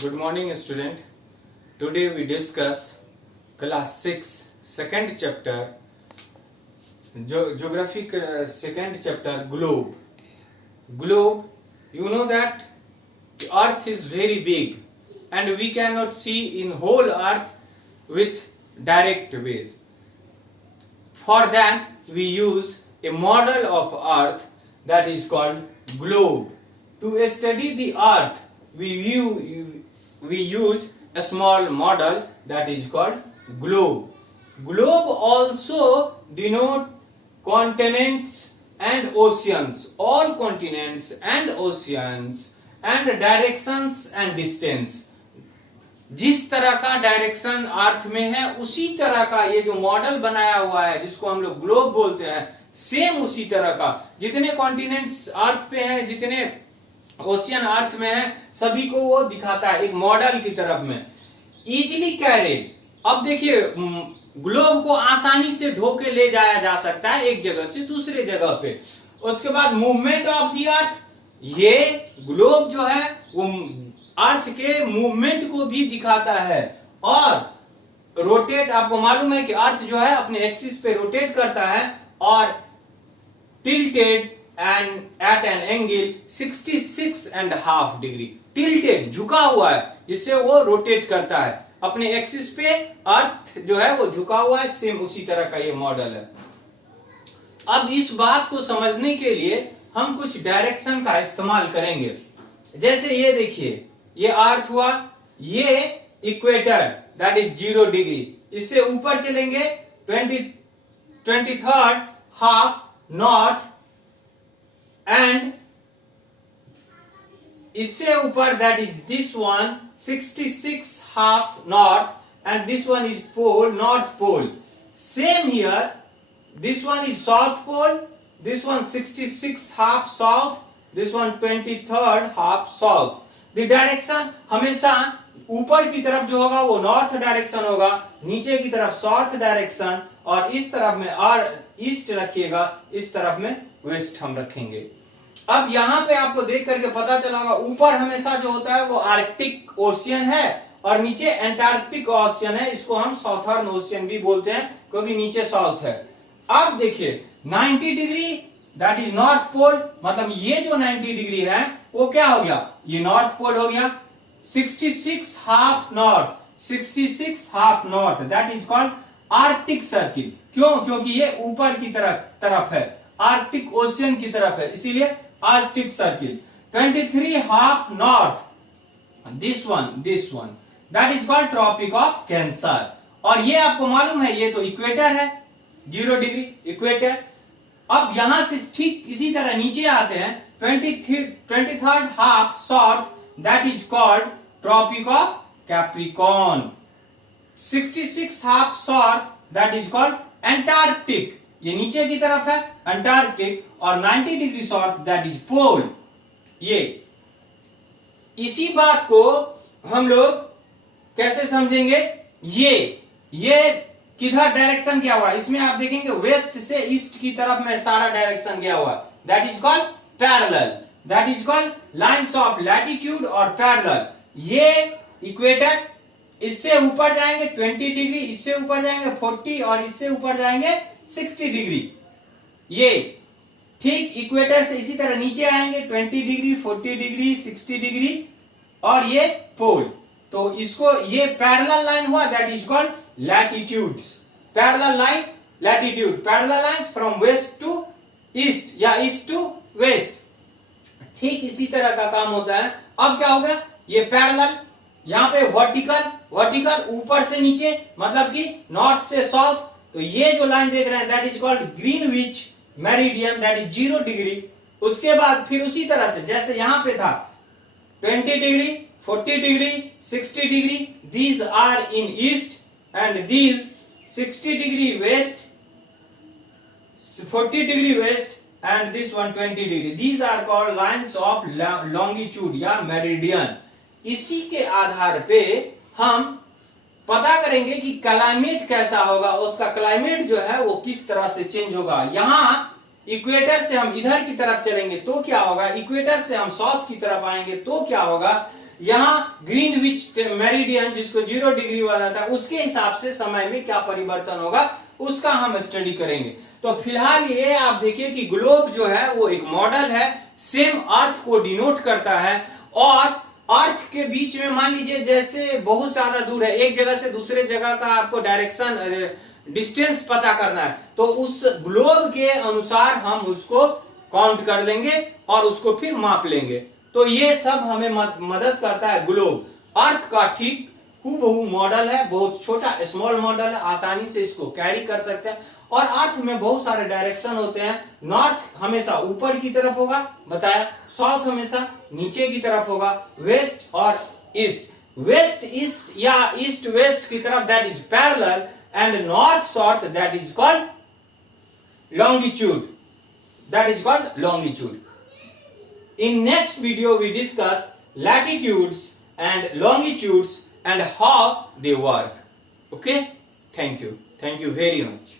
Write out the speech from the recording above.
Good morning, student. Today we discuss class 6 second chapter geography second chapter globe. You know that the earth is very big and we cannot see in whole earth with direct ways. For that we use a model of earth that is called globe. To study the earth we use a small model that is called globe. Globe also denote continents and oceans, all continents and oceans, and directions and distance. जिस तरह का direction अर्थ में है उसी तरह का ये जो मॉडल बनाया हुआ है जिसको हम लोग ग्लोब बोलते हैं, सेम उसी तरह का जितने कॉन्टिनेंट्स अर्थ पे है, जितने ओशियन अर्थ में है, सभी को वो दिखाता है एक मॉडल की तरफ में. Easily carried. अब देखिए ग्लोब को आसानी से ढोके ले जाया जा सकता है एक जगह से दूसरे जगह पे. उसके बाद मूवमेंट ऑफ द अर्थ. ये ग्लोब जो है वो अर्थ के मूवमेंट को भी दिखाता है. और रोटेट, आपको मालूम है कि अर्थ जो है अपने एक्सिस पे रोटेट करता है और tilted and at an angle 66.5 degree. Tilted झुका हुआ है जिससे वो रोटेट करता है अपने एक्सिस पे. अर्थ जो है वो झुका हुआ है. सेम उसी तरह का ये मॉडल है. अब इस बात को समझने के लिए हम कुछ डायरेक्शन का इस्तेमाल करेंगे. जैसे ये देखिए, ये अर्थ हुआ, ये इक्वेटर दैट इज 0 डिग्री. इससे ऊपर चलेंगे 23rd हाफ नॉर्थ, एंड इससे ऊपर that is this one 66 half north, and this one is pole, north pole. Same here, this one is south pole, this one 66 half south, this one 23rd half south. The direction हमेशा ऊपर की तरफ जो होगा वो north direction होगा, नीचे की तरफ साउथ डायरेक्शन, और इस तरफ में और ईस्ट रखिएगा, इस तरफ में वेस्ट हम रखेंगे. अब यहाँ पे आपको देख करके पता चला होगा ऊपर हमेशा जो होता है वो आर्कटिक ओशियन है और नीचे एंटार्क्टिक ओशियन है. इसको हम साउथर्न ओशियन भी बोलते हैं क्योंकि नीचे साउथ है. अब देखिए 90 degree that is north pole. मतलब ये जो 90 डिग्री है वो क्या हो गया, ये नॉर्थ पोल हो गया. 66 half north, 66 half north that is called Arctic circle. क्यों? क्योंकि ये ऊपर की तरफ है, आर्कटिक ओशियन की तरफ है, इसीलिए Arctic circle. 23 half north, this one that is called tropic of Cancer. और ये आपको मालूम है ये तो इक्वेटर है, 0 डिग्री इक्वेटर. अब यहां से ठीक इसी तरह नीचे आते हैं 23rd half south that is called tropic of Capricorn. 66 half south that is called Antarctic, ये नीचे की तरफ है एंटार्क्टिक, और 90 degree south that is pole. ये इसी बात को हम लोग कैसे समझेंगे, ये किधर डायरेक्शन गया हुआ, इसमें आप देखेंगे वेस्ट से ईस्ट की तरफ में सारा डायरेक्शन गया हुआ, that is called parallel, that is called lines of latitude और पैरेलल. ये इक्वेटर, इससे ऊपर जाएंगे 20 डिग्री, इससे ऊपर जाएंगे 40, और इससे ऊपर जाएंगे 60 डिग्री. ये ठीक इक्वेटर से इसी तरह नीचे आएंगे 20 डिग्री, 40 डिग्री, 60 डिग्री, और ये पोल. तो इसको ये पैरेलल लाइन हुआ that is called latitudes. Parallel line, latitude, parallel lines from west to east या ईस्ट टू वेस्ट. ठीक इसी तरह का काम होता है. अब क्या होगा, ये पैरेलल, यहाँ पे वर्टिकल ऊपर से नीचे, मतलब कि नॉर्थ से साउथ. तो ये जो लाइन देख रहे हैं that is called Greenwich meridian that is 0 degree. उसके बाद फिर उसी तरह से जैसे यहां पे था 20 degree, 40 degree, 60 degree, these are in east, and these 60 degree west, 40 degree west, and this one 20 degree. These are called lines of longitude या meridian. इसी के आधार पे हम पता करेंगे कि क्लाइमेट कैसा होगा, उसका क्लाइमेट जो है वो किस तरह से चेंज होगा. यहाँ इक्वेटर से हम इधर की तरफ चलेंगे तो क्या होगा, इक्वेटर से हम साउथ की तरफ आएंगे तो क्या होगा. यहाँ ग्रीनविच मेरिडियन जिसको 0 डिग्री वाला था उसके हिसाब से समय में क्या परिवर्तन होगा उसका हम स्टडी करेंगे। तो फिलहाल ये आप देखिए कि ग्लोब जो है वो एक मॉडल है, सेम अर्थ को डिनोट करता है, और अर्थ के बीच में मान लीजिए जैसे बहुत ज्यादा दूर है, एक जगह से दूसरे जगह का आपको डायरेक्शन डिस्टेंस पता करना है, तो उस ग्लोब के अनुसार हम उसको काउंट कर लेंगे और उसको फिर माप लेंगे। तो ये सब हमें मदद करता है ग्लोब। अर्थ का ठीक हूबहू मॉडल है, बहुत छोटा स्मॉल मॉडल है, आसानी से इसको कैरी कर सकते हैं। और अर्थ में बहुत सारे डायरेक्शन होते हैं, नॉर्थ हमेशा ऊपर की तरफ होगा बताया, साउथ हमेशा नीचे की तरफ होगा, वेस्ट और ईस्ट, वेस्ट ईस्ट या ईस्ट वेस्ट की तरफ that is parallel, and north south that is called longitude, that is called longitude. In next video we discuss latitudes and longitudes and how they work. Okay, thank you very much.